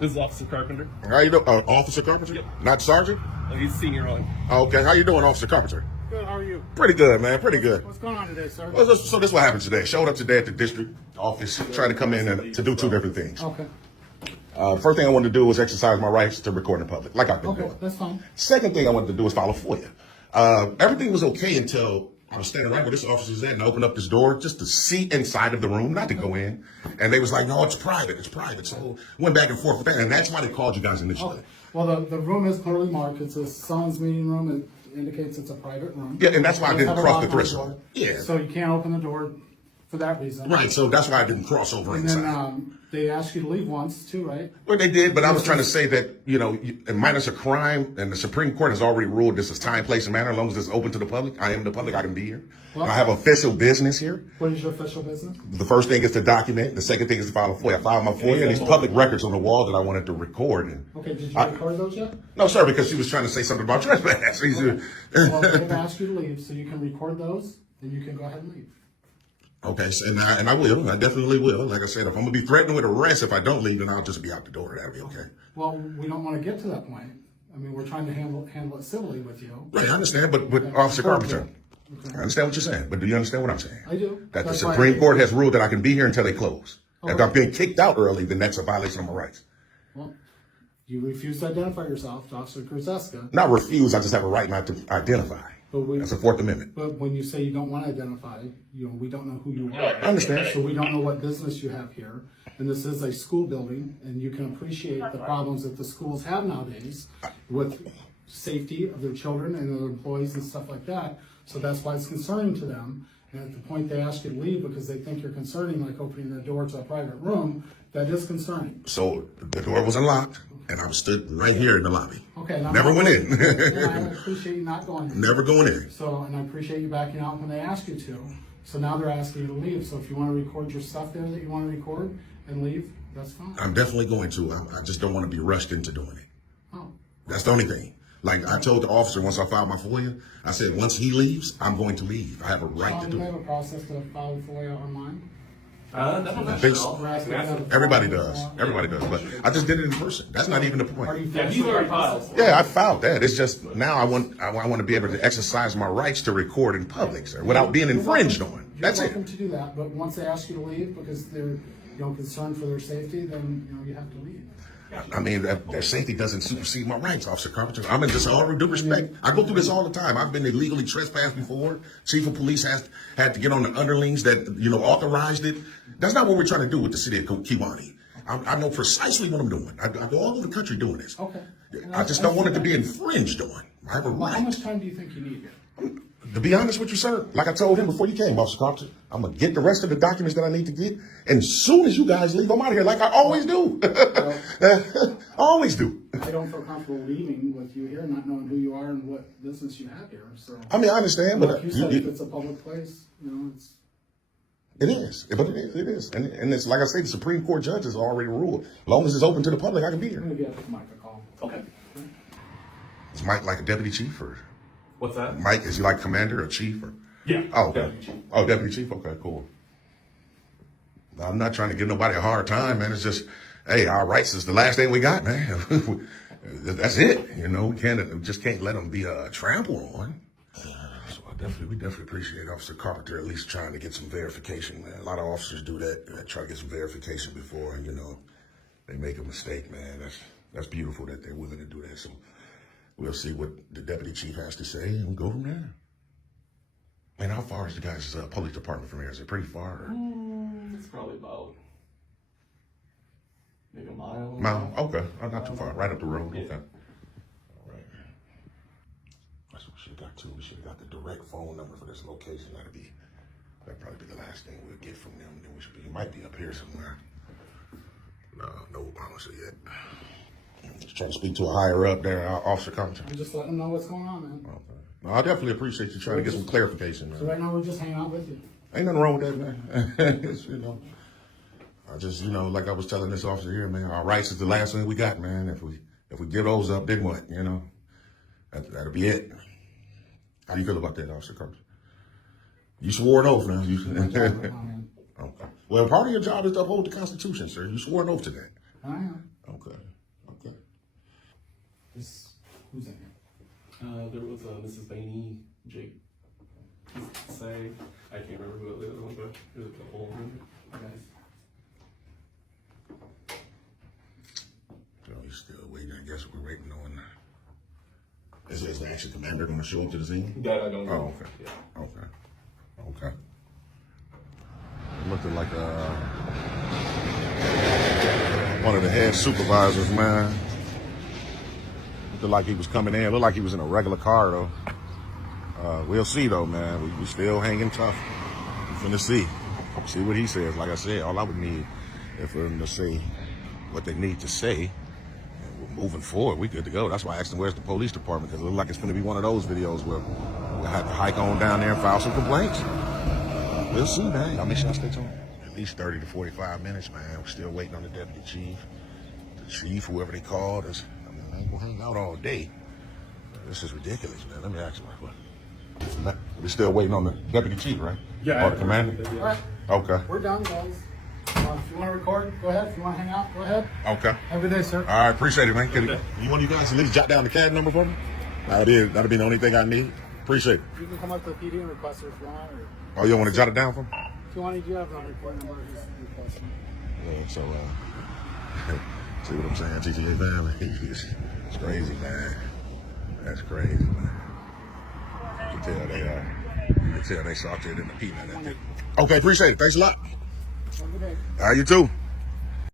This is Officer Carpenter. How you doing, Officer Carpenter? Yep. Not Sergeant? He's senior on. Okay, how you doing, Officer Carpenter? Good, how are you? Pretty good, man, pretty good. What's going on today, sir? So this is what happened today. Showed up today at the district office, trying to come in and to do two different things. Okay. First thing I wanted to do was exercise my rights to record in public, like I've been Okay, doing. that's fine. Second thing I wanted to do was file a FOIA. Everything was okay until I was standing right where this officer's at and I opened up this door just to see inside of the room, not to go in. And they was like, no, it's private, it's private. So went back and forth with that, and that's why they called you guys initially. Okay. Well, the room is clearly marked. It's a son's meeting room. It indicates it's a private room. Yeah, and that's why I It didn't does have a cross lock the on threshold. door. Yeah. So you can't open the door for that reason. Right, so that's why I didn't cross over And inside. then they asked you to leave once too, right? Well, they did, but I was trying to say that, minus a crime, and the Supreme Court has already ruled this is time, place, and manner. As long as it's open to the public, I am the public, I can be here. Well, I have official business here. What is your official business? The first thing is to document. The second thing is to file a FOIA. I filed my FOIA and these public records on the wall that I wanted to record. And Okay, did you record those yet? no, sir, because she was trying to say something about trespass. Well, they've asked you to leave, so you can record those, and you can go ahead and leave. Okay, so, and I will. I definitely will. Like I said, if I'm gonna be threatened with arrest if I don't leave, then I'll just be out the door. That'll be okay. Well, we don't want to get to that point. I mean, we're trying to handle it civilly with you. Right, I understand, but Officer Carpenter, Okay. I understand what you're saying, but do you understand what I'm saying? I do. That the That's why Supreme I- Court has ruled that I can be here until they close. If Okay. I'm being kicked out early, then that's a violation of my rights. Well, you refuse to identify yourself to Officer Krzyzewska, Not refuse, I just have a right not to identify. but That's the Fourth Amendment. but when you say you don't want to identify, we don't know who you are. I understand. So we don't know what business you have here. And this is a school building, and you can appreciate the problems that the schools have nowadays with safety of their children and their employees and stuff like that. So that's why it's concerning to them. And at the point they ask you to leave because they think you're concerning, like opening the door to a private room, that is concerning. So the door was unlocked, and I was stood right here in the lobby. Okay. And I'm Never not went going- in. And I appreciate you not going in. Never going in. So, and I appreciate you backing out when they ask you to. So now they're asking you to leave. So if you want to record your stuff there that you want to record and leave, that's fine. I'm definitely going to. I just don't want to be rushed into doing it. Oh, That's the only thing. Like I told the officer once I filed my FOIA, I said, once he leaves, I'm going to leave. I have a right to do do they it. have a process to file FOIA online? Think so. We're asking them to file Everybody it does. online. Everybody does. But I just did it in person. That's not even the Are point. you Yeah, these are files. Yeah, I filed that. It's just now I want to be able to exercise my rights to record in public, sir, without being infringed on. That's You're it. welcome to do that, but once they ask you to leave because they're concerned for their safety, then you have to leave. I mean, their safety doesn't supersede my rights, Officer Carpenter. I'm in just all due respect. I go through this all the time. I've been illegally trespassed before. Chief of police had to get on the underlings that, authorized it. That's not what we're trying to do with the city of Kiwani. I know precisely what I'm doing. I go all over the country doing this. Okay. I just don't want it to be infringed on. I have a Well, how right. much time do you think you need here? To be honest with you, sir, like I told him before you came, Officer Carpenter, I'm going to get the rest of the documents that I need to get. And as soon as you guys leave, I'm out of here like I always do. I always do. I don't feel comfortable leaving with you here, not knowing who you are and what business you have here. So, I mean, I understand, but like you said, if it's a public place, it's. it is. But it is. And it's like I say, the Supreme Court judge has already ruled. As long as it's open to the public, I can be here. Maybe I have Mike a call. Okay. Is Mike like a deputy chief or What's that? Mike, is he like commander or chief or? Yeah. Oh, okay. Deputy chief. Oh, deputy chief. Okay, cool. I'm not trying to give nobody a hard time, man. It's just, hey, our rights is the last thing we got, man. That's it. We just can't let them be trampled on. So we definitely appreciate Officer Carpenter at least trying to get some verification, man. A lot of officers do that. They try to get some verification before, and they make a mistake, man. That's beautiful that they're willing to do that. So we'll see what the deputy chief has to say, and we'll go from there. Man, how far is the guys' police department from here? Is it pretty far? Or? It's probably about maybe a mile. Mile? Okay. Not too far. Right up the road. Yeah. Okay. All right. That's what we should have got too. We should have got the direct phone number for this location. That'd probably be the last thing we'll get from them. Then it might be up here somewhere. No, honestly yet. Just trying to speak to a higher up there, Officer Carpenter. I'm just letting them know what's going on, man. Okay. No, I definitely appreciate you trying to get some clarification, So man. right now we're just hanging out with you. Ain't nothing wrong with that, man. I just, like I was telling this officer here, man, our rights is the last thing we got, man. If we give those up, then what? That'll be it. How do you feel about that, Officer Carpenter? You swore an oath now. Man. Okay. Well, part of your job is to uphold the Constitution, sir. You swore an oath to that. I am. Okay. There was Mrs. Bainey, Jake. Say, I can't remember who the other one, but it was a couple of them guys. So he's still waiting. I guess we're waiting on. Is the action commander going to show up to the scene? That I don't know. Oh, okay. Yeah. Okay. It looked like one of the head supervisors, man. Looked like he was coming in. Looked like he was in a regular car, though. We'll see, though, man. We still hanging tough. We're finna see. See what he says. Like I said, all I would need is for them to say what they need to say. And we're moving forward. We good to go. That's why I asked them, where's the police department? Because it looks like it's gonna be one of those videos where we'll have to hike on down there and file some complaints. We'll see, man. Y'all make sure y'all stay tuned. At least 30 to 45 minutes, man. We're still waiting on the deputy chief. The chief, whoever they called, is, I mean, I ain't gonna hang out all day. This is ridiculous, man. Let me ask you my question. We're still waiting on the deputy chief, right? Yeah. Or the commander? All right, Okay. we're done, guys. If you want to record, go ahead. If you want to hang out, go ahead. Okay. Have a good day, sir. All right, appreciate it, man. You want you guys to at least jot down the CAD number for me? That'll be the only thing I need. Appreciate it. You can come up to the PD and request it if you want. Or Oh, you want to jot it down for me? if you want, you do have the record number. Just request it. Yeah, so, see what I'm saying, TTA family? It's crazy, man. That's crazy, man. You can tell they salted in the peanut. Okay, appreciate it. Thanks a lot. Have a good day. All right, you too.